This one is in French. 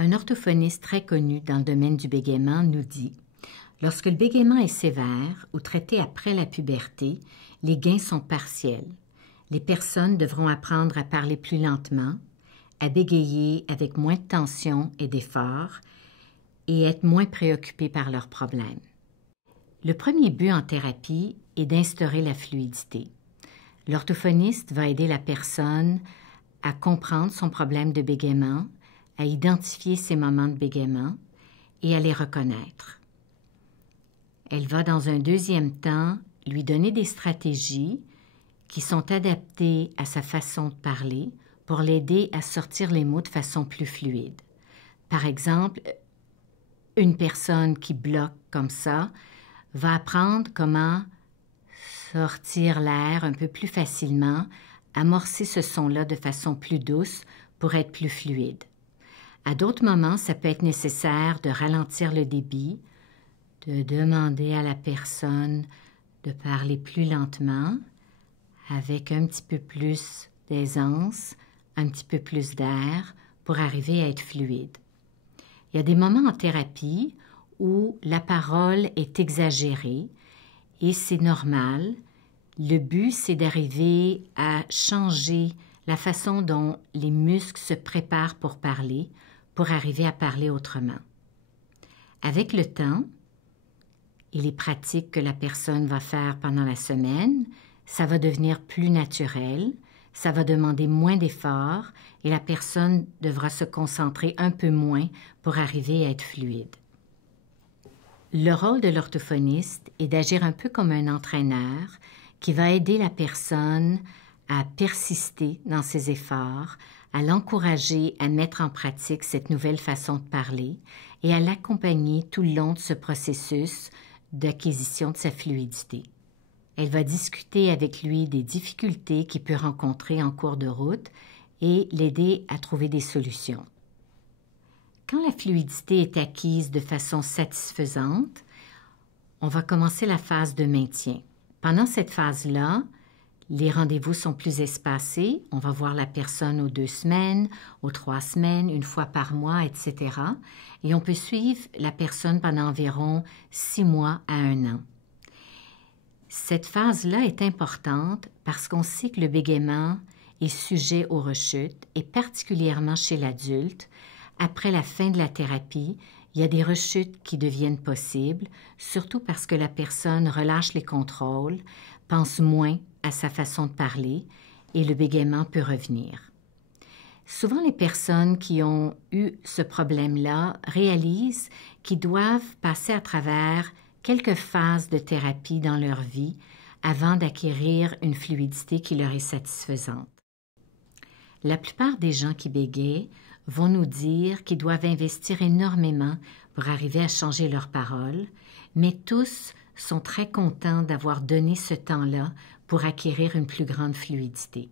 Un orthophoniste très connu dans le domaine du bégaiement nous dit « Lorsque le bégaiement est sévère ou traité après la puberté, les gains sont partiels. Les personnes devront apprendre à parler plus lentement, à bégayer avec moins de tension et d'effort et être moins préoccupées par leurs problèmes. » Le premier but en thérapie est d'instaurer la fluidité. L'orthophoniste va aider la personne à comprendre son problème de bégaiement, à identifier ses moments de bégaiement et à les reconnaître. Elle va dans un deuxième temps lui donner des stratégies qui sont adaptées à sa façon de parler pour l'aider à sortir les mots de façon plus fluide. Par exemple, une personne qui bloque comme ça va apprendre comment sortir l'air un peu plus facilement, amorcer ce son-là de façon plus douce pour être plus fluide. À d'autres moments, ça peut être nécessaire de ralentir le débit, de demander à la personne de parler plus lentement, avec un petit peu plus d'aisance, un petit peu plus d'air, pour arriver à être fluide. Il y a des moments en thérapie où la parole est exagérée et c'est normal. Le but, c'est d'arriver à changer la façon dont les muscles se préparent pour parler, pour arriver à parler autrement. Avec le temps et les pratiques que la personne va faire pendant la semaine, ça va devenir plus naturel, ça va demander moins d'efforts et la personne devra se concentrer un peu moins pour arriver à être fluide. Le rôle de l'orthophoniste est d'agir un peu comme un entraîneur qui va aider la personne à persister dans ses efforts, à l'encourager à mettre en pratique cette nouvelle façon de parler et à l'accompagner tout le long de ce processus d'acquisition de sa fluidité. Elle va discuter avec lui des difficultés qu'il peut rencontrer en cours de route et l'aider à trouver des solutions. Quand la fluidité est acquise de façon satisfaisante, on va commencer la phase de maintien. Pendant cette phase-là, les rendez-vous sont plus espacés. On va voir la personne aux 2 semaines, aux 3 semaines, une fois par mois, etc. Et on peut suivre la personne pendant environ 6 mois à 1 an. Cette phase-là est importante parce qu'on sait que le bégaiement est sujet aux rechutes et particulièrement chez l'adulte. Après la fin de la thérapie, il y a des rechutes qui deviennent possibles, surtout parce que la personne relâche les contrôles, pense moins à sa façon de parler et le bégaiement peut revenir. Souvent, les personnes qui ont eu ce problème-là réalisent qu'ils doivent passer à travers quelques phases de thérapie dans leur vie avant d'acquérir une fluidité qui leur est satisfaisante. La plupart des gens qui bégayent vont nous dire qu'ils doivent investir énormément pour arriver à changer leurs paroles, mais tous sont très contents d'avoir donné ce temps-là pour acquérir une plus grande fluidité.